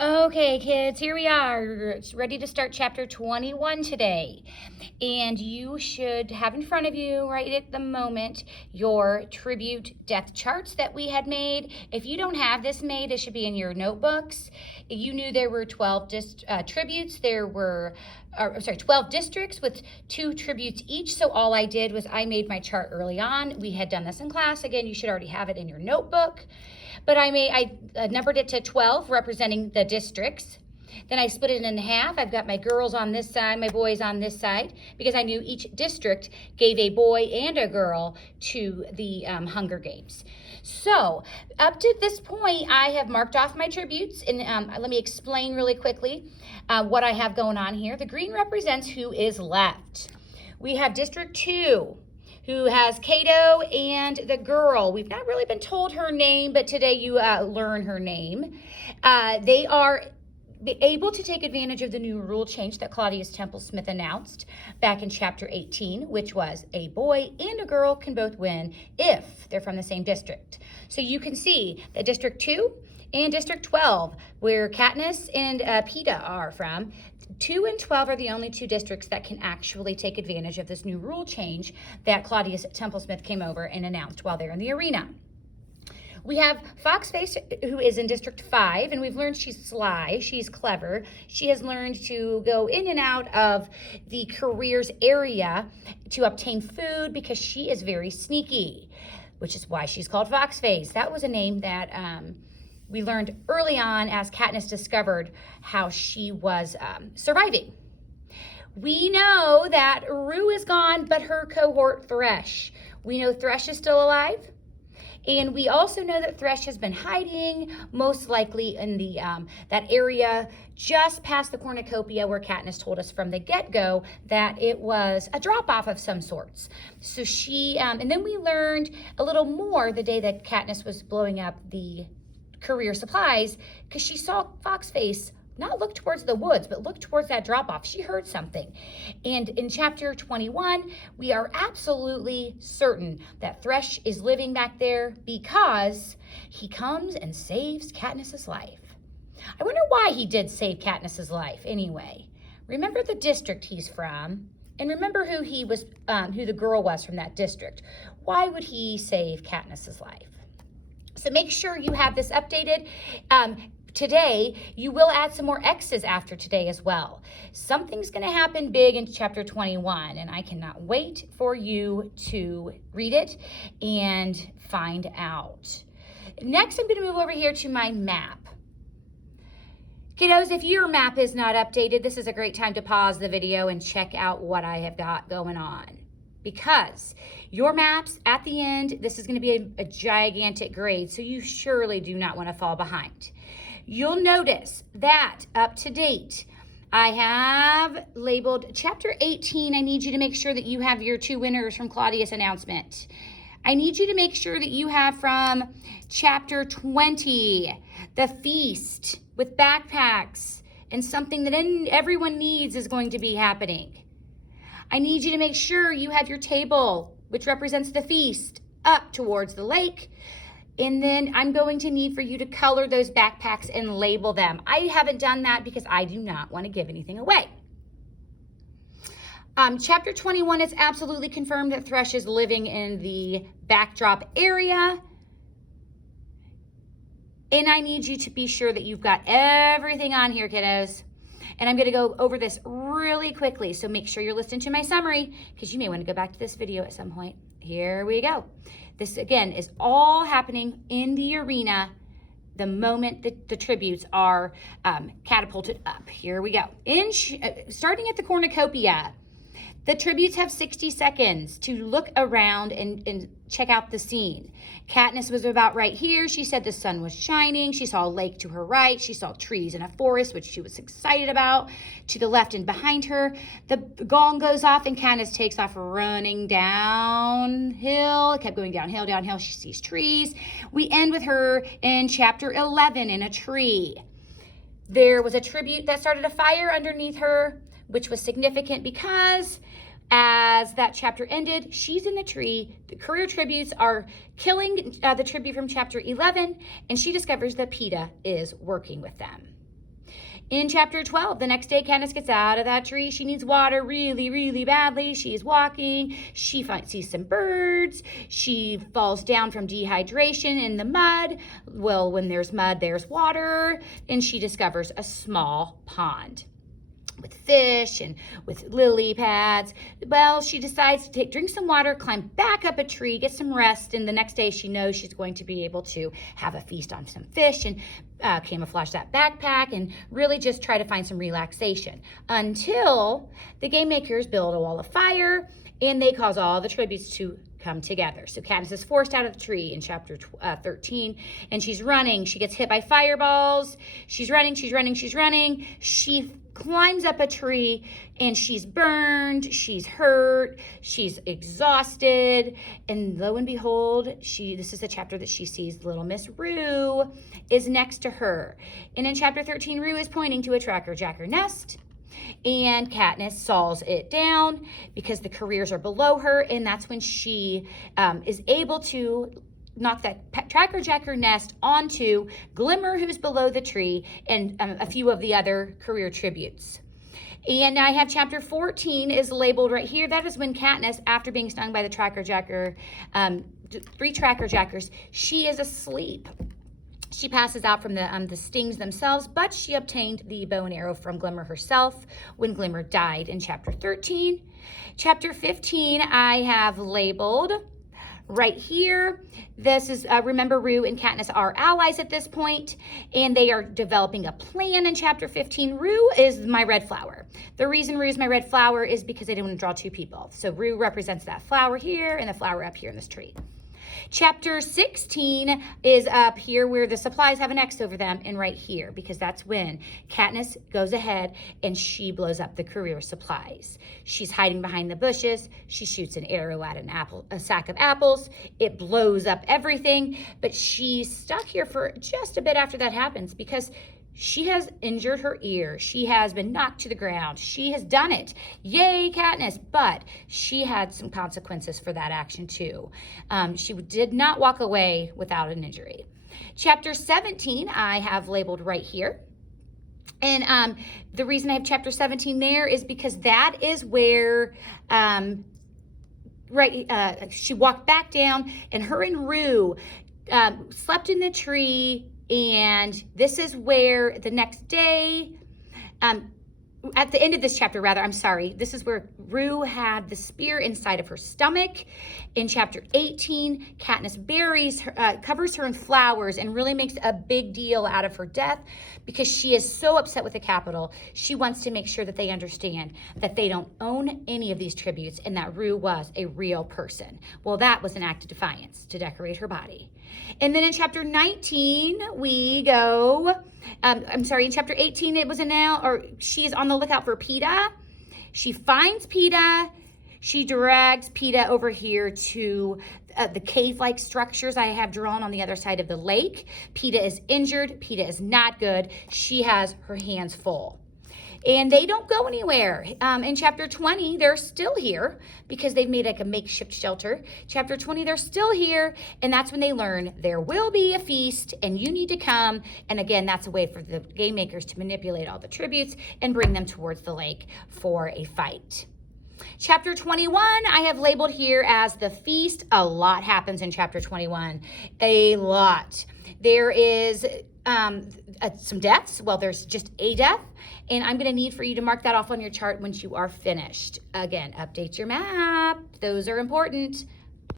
Okay, kids, here we are, ready to start chapter 21 today. And you should have in front of you, right at the moment, your tribute death charts that we had made. If you don't have this made, it should be in your notebooks. You knew there were 12 tributes. There were 12 districts with 2 tributes each. So all I did was I made my chart early on. We had done this in class. Again, you should already have it in your notebook. But I numbered it to 12, representing the districts. Then I split it in half. I've got my girls on this side, my boys on this side, because I knew each district gave a boy and a girl to the Hunger Games. So up to this point, I have marked off my tributes, and let me explain really quickly what I have going on here. The green represents who is left. We have District 2, who has Cato and the girl. We've not really been told her name, but today you learn her name. They are able to take advantage of the new rule change that Claudius Temple Smith announced back in chapter 18, which was a boy and a girl can both win if they're from the same district. So you can see that District 2 and District 12, where Katniss and Peeta are from, 2 and 12 are the only 2 districts that can actually take advantage of this new rule change that Claudius Temple Smith came over and announced while they're in the arena. We have Foxface, who is in District 5, and we've learned she's sly, she's clever. She has learned to go in and out of the careers area to obtain food because she is very sneaky, which is why she's called Foxface. That was a name that we learned early on as Katniss discovered how she was surviving. We know that Rue is gone, but her cohort Thresh. We know Thresh is still alive. And we also know that Thresh has been hiding, most likely in the that area just past the cornucopia where Katniss told us from the get-go that it was a drop-off of some sorts. So she, and then we learned a little more the day that Katniss was blowing up the career supplies, because she saw Foxface not look towards the woods, but look towards that drop-off. She heard something. And in chapter 21, we are absolutely certain that Thresh is living back there because he comes and saves Katniss's life. I wonder why he did save Katniss's life anyway. Remember the district he's from, and remember who he was, who the girl was from that district. Why would he save Katniss's life? So make sure you have this updated. Today, you will add some more X's after today as well. Something's going to happen big in chapter 21, and I cannot wait for you to read it and find out. Next, I'm going to move over here to my map. Kiddos, if your map is not updated, this is a great time to pause the video and check out what I have got going on. Because your maps at the end, this is going to be a gigantic grade, so you surely do not want to fall behind. You'll notice that up to date, I have labeled chapter 18. I need you to make sure that you have your 2 winners from Claudius' announcement. I need you to make sure that you have from chapter 20, the feast with backpacks and something that everyone needs is going to be happening. I need you to make sure you have your table, which represents the feast, up towards the lake. And then I'm going to need for you to color those backpacks and label them. I haven't done that because I do not want to give anything away. Chapter 21 is absolutely confirmed that Thresh is living in the backdrop area. And I need you to be sure that you've got everything on here, kiddos. And I'm going to go over this really quickly, so make sure you're listening to my summary because you may want to go back to this video at some point. Here we go. This, again, is all happening in the arena the moment that the tributes are catapulted up. Here we go. Starting at the cornucopia, the tributes have 60 seconds to look around and check out the scene. Katniss was about right here. She said the sun was shining. She saw a lake to her right. She saw trees in a forest, which she was excited about. To the left and behind her, the gong goes off and Katniss takes off running downhill. It kept going downhill, downhill. She sees trees. We end with her in chapter 11 in a tree. There was a tribute that started a fire underneath her, which was significant because as that chapter ended, she's in the tree. The career tributes are killing the tribute from chapter 11, and she discovers that Peeta is working with them. In chapter 12, the next day, Katniss gets out of that tree. She needs water really, really badly. She's walking. She sees some birds. She falls down from dehydration in the mud. Well, when there's mud, there's water. And she discovers a small pond with fish and with lily pads. Well, she decides to drink some water, climb back up a tree, get some rest, and the next day she knows she's going to be able to have a feast on some fish and camouflage that backpack and really just try to find some relaxation until the game makers build a wall of fire and they cause all the tributes to come together. So Katniss is forced out of the tree in chapter 13, and she's running. She gets hit by fireballs. She's running. She climbs up a tree, and she's burned. She's hurt. She's exhausted. And lo and behold, this is the chapter that she sees little Miss Rue is next to her. And in chapter 13, Rue is pointing to a Tracker Jacker nest. And Katniss saws it down because the careers are below her, and that's when she is able to knock that Tracker Jacker nest onto Glimmer, who's below the tree, and a few of the other career tributes. And I have chapter 14 is labeled right here. That is when Katniss, after being stung by the Tracker Jacker, 3 Tracker Jackers, she is asleep. She passes out from the stings themselves, but she obtained the bow and arrow from Glimmer herself when Glimmer died in chapter 13. Chapter 15, I have labeled right here. This is, remember, Rue and Katniss are allies at this point, and they are developing a plan in chapter 15. Rue is my red flower. The reason Rue is my red flower is because I didn't want to draw 2 people. So Rue represents that flower here and the flower up here in this tree. Chapter 16 is up here where the supplies have an X over them, and right here, because that's when Katniss goes ahead and she blows up the career supplies. She's hiding behind the bushes. She shoots an arrow at a sack of apples. It blows up everything, but she's stuck here for just a bit after that happens because she has injured her ear. She has been knocked to the ground. She has done it. Yay, Katniss. But she had some consequences for that action too. She did not walk away without an injury. Chapter 17, I have labeled right here. And the reason I have chapter 17 there is because that is where she walked back down, and her and Rue slept in the tree. And this is where the next day, at the end of this chapter, this is where Rue had the spear inside of her stomach. In chapter 18, Katniss covers her in flowers and really makes a big deal out of her death because she is so upset with the Capitol. She wants to make sure that they understand that they don't own any of these tributes and that Rue was a real person. Well, that was an act of defiance to decorate her body. And then in chapter 19, we go, in chapter 18, it was she is on the lookout for Peeta. She finds Peeta. She drags Peeta over here to the cave-like structures I have drawn on the other side of the lake. Peeta is injured. Peeta is not good. She has her hands full. And they don't go anywhere. In chapter 20, they're still here because they've made like a makeshift shelter. Chapter 20, they're still here. And that's when they learn there will be a feast and you need to come. And again, that's a way for the game makers to manipulate all the tributes and bring them towards the lake for a fight. Chapter 21, I have labeled here as the feast. A lot happens in chapter 21. A lot. There is some deaths. Well, there's just a death. And I'm going to need for you to mark that off on your chart once you are finished. Again, update your map. Those are important.